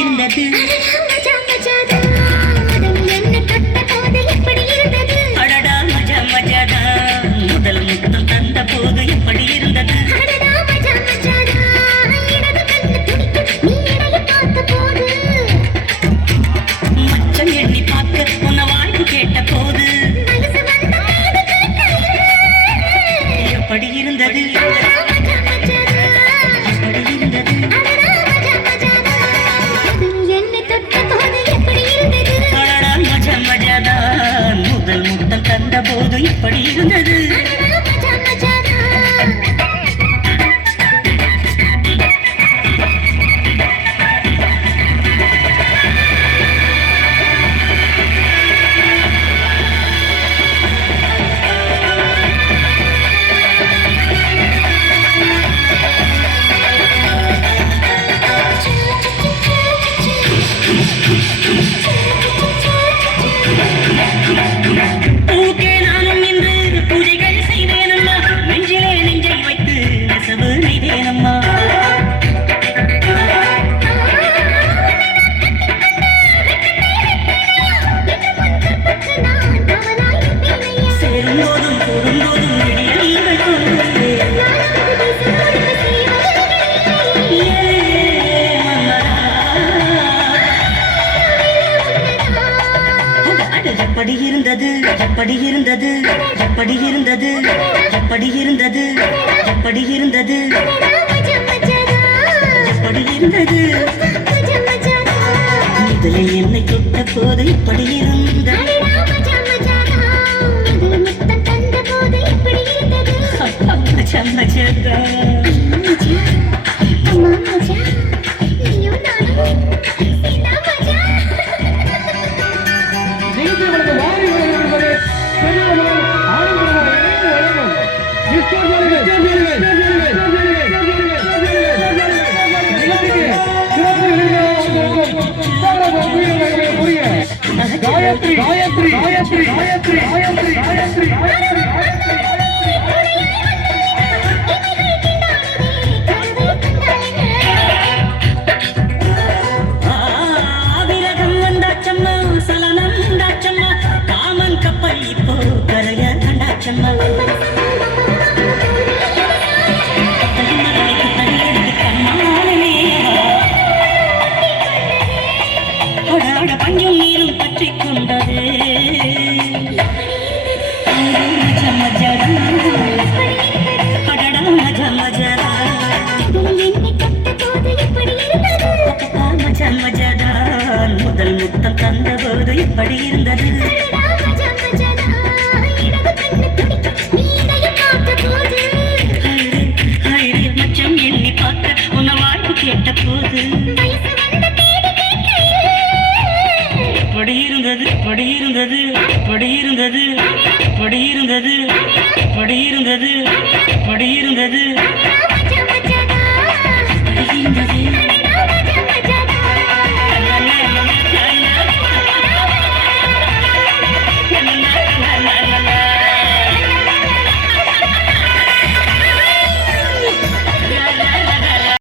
இருந்தது அடடா மஜா மஜாதா முதல் முத்தம் தந்த போது எப்படி இருந்தது மச்சம் எண்ணி பார்க்க உன்னை வாழ்வு கேட்ட போது எப்படி இருந்தது முதல் முத்தம் தந்த போது இப்படி இருந்தது எப்படி இருந்தது எப்படி இருந்தது எப்படி இருந்தது எப்படி இருந்தது எப்படி இருந்தது எப்படி இருந்தது முதலில் என்னை தொட்ட போது இப்படி இருந்தது गायत्री गायत्री गायत्री गायत्री गायत्री गायत्री விரகம் வந்தாச்சம்மா சலனம் உண்டாச்சம்மா காமன் கப்பல் இப்போ கரைய கண்டாச்சம்மா பஞ்சும் நீரும் பற்றி கொண்டது மஜா மஜாதா அடடா மஜா மஜாதா மஜா மஜாதா முதல் முத்தம் தந்த போது எப்படி இருந்தது மச்சம் எண்ணி பார்க்க உன்னை வாழ்வு கேட்ட போது எப்படி இருந்தது எப்படி இருந்தது எப்படி இருந்தது எப்படி இருந்தது எப்படி இருந்தது எப்படி இருந்தது